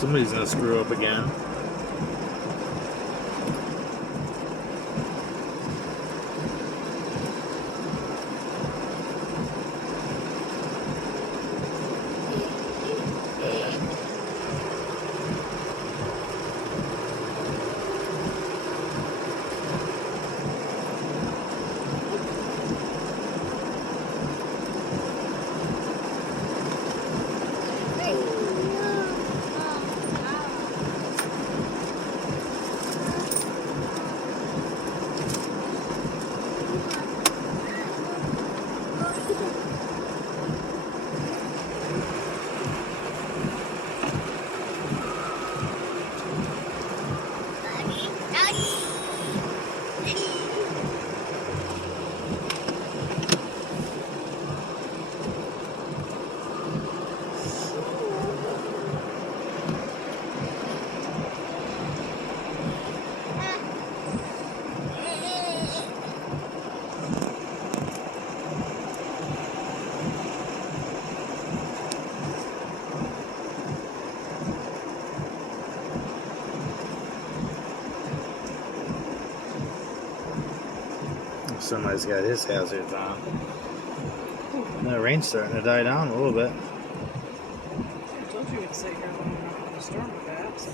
Somebody's gonna screw up again. Somebody's got his hazards on. The rain's starting to die down a little bit. I told you we'd sit here long enough for the storm to pass.